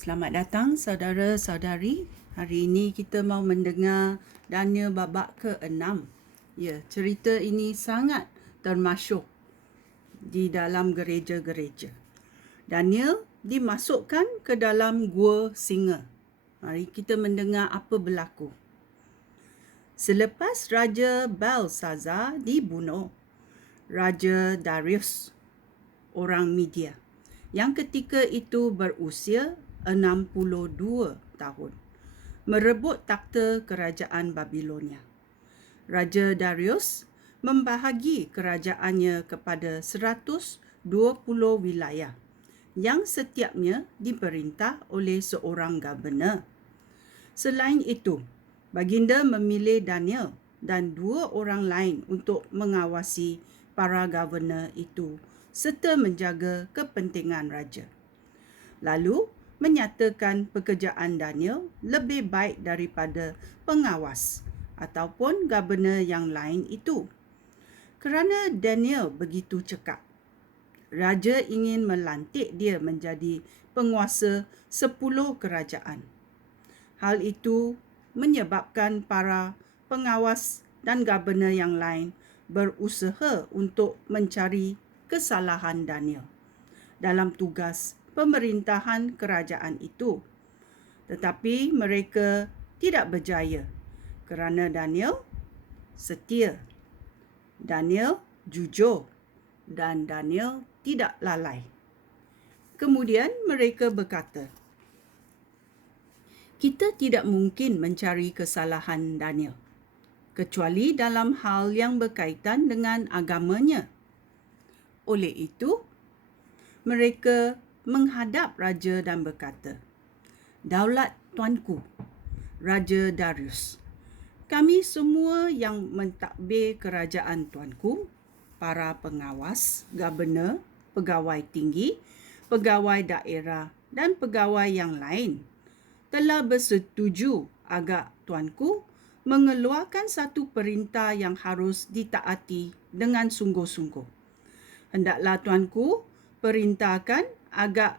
Selamat datang saudara-saudari. Hari ini kita mau mendengar Daniel babak ke-6. Ya, cerita ini sangat termasyhur di dalam gereja-gereja. Daniel dimasukkan ke dalam gua singa. Mari kita mendengar apa berlaku. Selepas Raja Belshazzar dibunuh, Raja Darius, orang Media, yang ketika itu berusia 62 tahun, merebut takhta kerajaan Babilonia. Raja Darius membahagi kerajaannya kepada 120 wilayah yang setiapnya diperintah oleh seorang governor. Selain itu, baginda memilih Daniel dan 2 orang lain untuk mengawasi para governor itu serta menjaga kepentingan raja. Lalu menyatakan pekerjaan Daniel lebih baik daripada pengawas ataupun governor yang lain itu. Kerana Daniel begitu cekap, raja ingin melantik dia menjadi penguasa 10 kerajaan. Hal itu menyebabkan para pengawas dan governor yang lain berusaha untuk mencari kesalahan Daniel dalam tugas pemerintahan kerajaan itu. Tetapi mereka tidak berjaya kerana Daniel setia, Daniel jujur dan Daniel tidak lalai. Kemudian mereka berkata, kita tidak mungkin mencari kesalahan Daniel, kecuali dalam hal yang berkaitan dengan agamanya. Oleh itu, mereka menghadap raja dan berkata, Daulat Tuanku, Raja Darius, kami semua yang mentadbir kerajaan Tuanku, para pengawas, governor, pegawai tinggi, pegawai daerah dan pegawai yang lain, telah bersetuju agar Tuanku mengeluarkan satu perintah yang harus ditaati dengan sungguh-sungguh. Hendaklah Tuanku perintahkan agar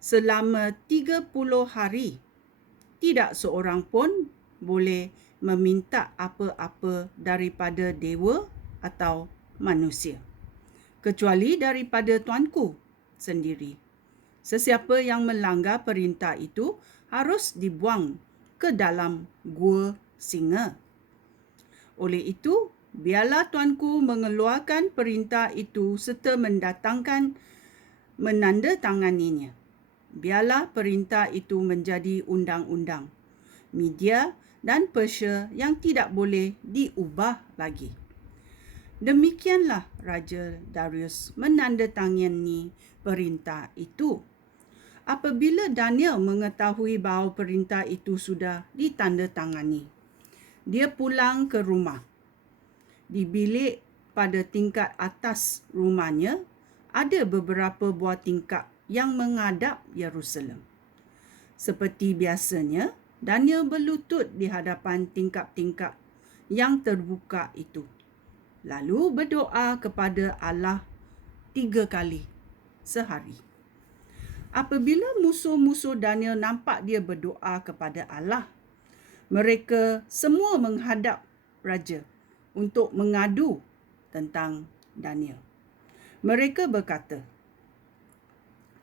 selama 30 hari tidak seorang pun boleh meminta apa-apa daripada dewa atau manusia, kecuali daripada Tuanku sendiri. Sesiapa yang melanggar perintah itu harus dibuang ke dalam gua singa. Oleh itu, biarlah Tuanku mengeluarkan perintah itu serta menandatanganinya. Biarlah perintah itu menjadi undang-undang Media dan Persia yang tidak boleh diubah lagi. Demikianlah Raja Darius menandatangani perintah itu. Apabila Daniel mengetahui bahawa perintah itu sudah ditandatangani, dia pulang ke rumah. Di bilik pada tingkat atas rumahnya, ada beberapa buah tingkap yang menghadap Yerusalem. Seperti biasanya, Daniel berlutut di hadapan tingkap-tingkap yang terbuka itu, lalu berdoa kepada Allah 3 kali sehari. Apabila musuh-musuh Daniel nampak dia berdoa kepada Allah, mereka semua menghadap raja untuk mengadu tentang Daniel. Mereka berkata,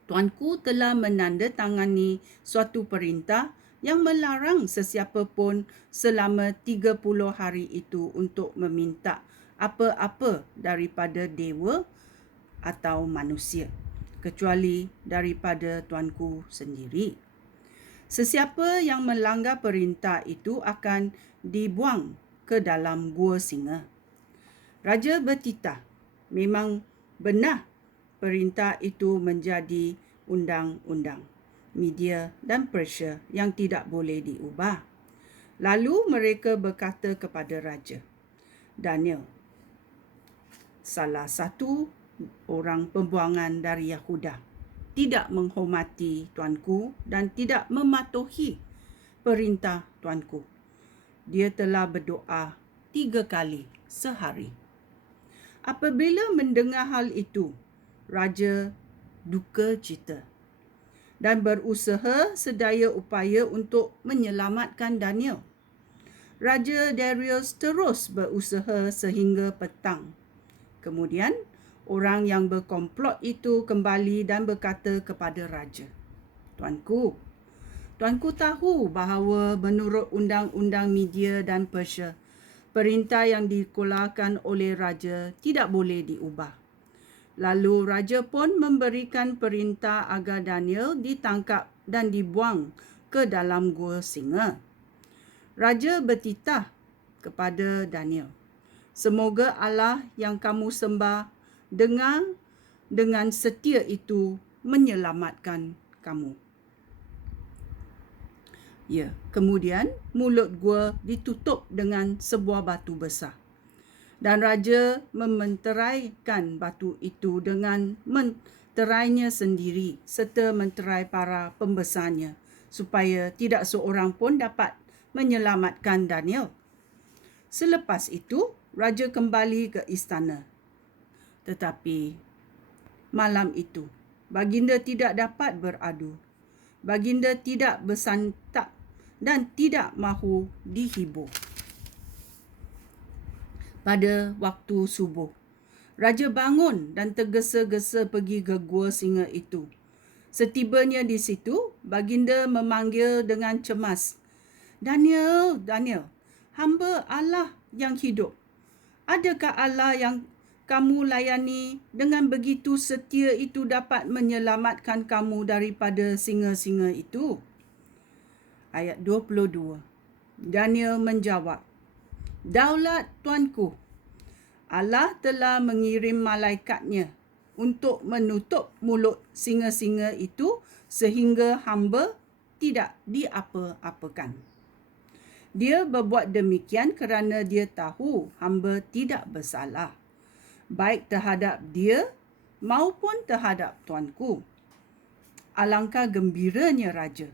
Tuanku telah menandatangani suatu perintah yang melarang sesiapa pun selama 30 hari itu untuk meminta apa-apa daripada dewa atau manusia, kecuali daripada Tuanku sendiri. Sesiapa yang melanggar perintah itu akan dibuang ke dalam gua singa. Raja bertitah, memang benar perintah itu menjadi undang-undang Media dan Persia yang tidak boleh diubah. Lalu mereka berkata kepada raja, Daniel, salah satu orang pembuangan dari Yahuda, tidak menghormati Tuanku dan tidak mematuhi perintah Tuanku. Dia telah berdoa 3 kali sehari. Apabila mendengar hal itu, raja duka cita. dan berusaha sedaya upaya untuk menyelamatkan Daniel. Raja Darius terus berusaha sehingga petang. Kemudian, orang yang berkomplot itu kembali dan berkata kepada raja, Tuanku tahu bahawa menurut undang-undang Media dan Persia, perintah yang dikeluarkan oleh raja tidak boleh diubah. Lalu raja pun memberikan perintah agar Daniel ditangkap dan dibuang ke dalam gua singa. Raja bertitah kepada Daniel, semoga Allah yang kamu sembah dengan setia itu menyelamatkan kamu. Ya, kemudian mulut gua ditutup dengan sebuah batu besar. Dan raja mementeraikan batu itu dengan menterainya sendiri serta menterai para pembesarnya supaya tidak seorang pun dapat menyelamatkan Daniel. Selepas itu, raja kembali ke istana. Tetapi malam itu, baginda tidak dapat beradu. Baginda tidak bersantap dan tidak mahu dihibur. Pada waktu subuh, raja bangun dan tergesa-gesa pergi ke gua singa itu. Setibanya di situ, baginda memanggil dengan cemas, Daniel, hamba Allah yang hidup. Adakah Allah yang kamu layani dengan begitu setia itu dapat menyelamatkan kamu daripada singa-singa itu? Ayat 22. Daniel menjawab, Daulat Tuanku, Allah telah mengirim malaikatnya untuk menutup mulut singa-singa itu sehingga hamba tidak diapa-apakan. Dia berbuat demikian kerana dia tahu hamba tidak bersalah, baik terhadap dia maupun terhadap tuanku. Alangkah gembiranya raja.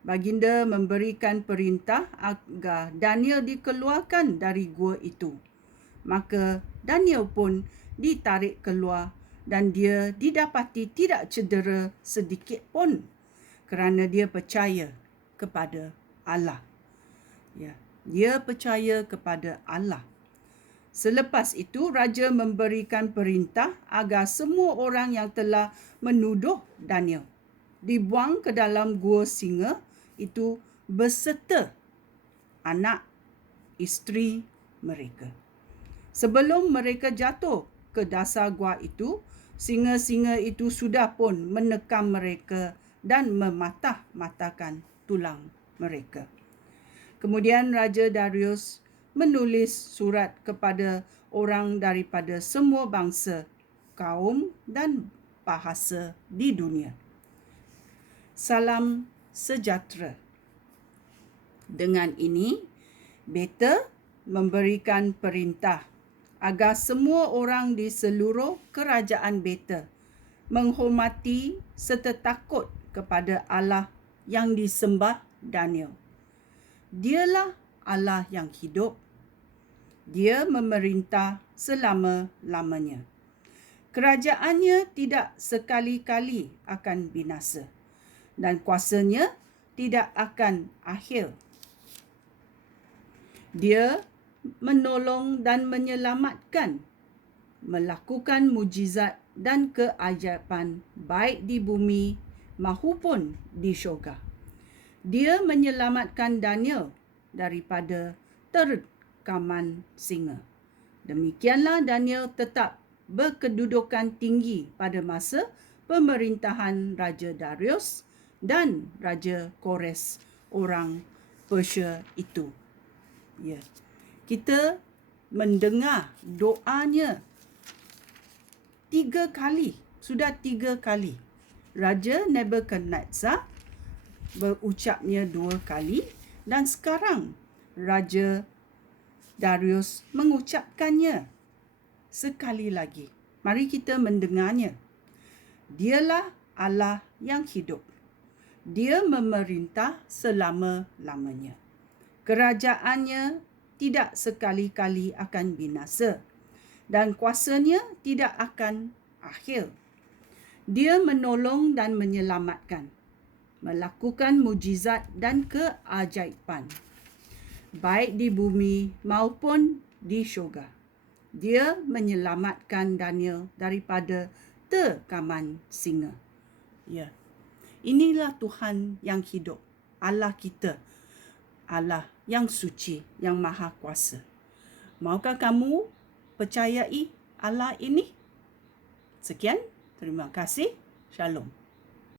Baginda memberikan perintah agar Daniel dikeluarkan dari gua itu. Maka Daniel pun ditarik keluar dan dia didapati tidak cedera sedikit pun kerana dia percaya kepada Allah. Ya, dia percaya kepada Allah. Selepas itu, raja memberikan perintah agar semua orang yang telah menuduh Daniel dibuang ke dalam gua singa itu beserta anak isteri mereka. Sebelum mereka jatuh ke dasar gua itu, singa-singa itu sudah pun menekam mereka dan mematah-matahkan tulang mereka. Kemudian Raja Darius menulis surat kepada orang daripada semua bangsa, kaum dan bahasa di dunia. Salam sejahtera. Dengan ini, beta memberikan perintah agar semua orang di seluruh kerajaan beta menghormati serta takut kepada Allah yang disembah Daniel. Dialah Allah yang hidup. Dia memerintah selama-lamanya. Kerajaannya tidak sekali-kali akan binasa dan kuasanya tidak akan akhir. Dia menolong dan menyelamatkan, melakukan mujizat dan keajaiban baik di bumi maupun di syurga. Dia menyelamatkan Daniel daripada terkaman singa. Demikianlah Daniel tetap berkedudukan tinggi pada masa pemerintahan Raja Darius dan Raja Kores orang Persia itu. Ya. Kita mendengar doanya 3 kali. Sudah 3 kali. Raja Nebukadnezar berucapnya 2 kali dan sekarang Raja Darius mengucapkannya sekali lagi. Mari kita mendengarnya. Dialah Allah yang hidup. Dia memerintah selama-lamanya. Kerajaannya tidak sekali-kali akan binasa dan kuasanya tidak akan akhir. Dia menolong dan menyelamatkan, melakukan mujizat dan keajaiban, baik di bumi maupun di syurga. Dia menyelamatkan Daniel daripada tekaman singa. Ya. Inilah Tuhan yang hidup, Allah kita, Allah yang suci, yang maha kuasa. Maukah kamu percayai Allah ini? Sekian, terima kasih. Shalom.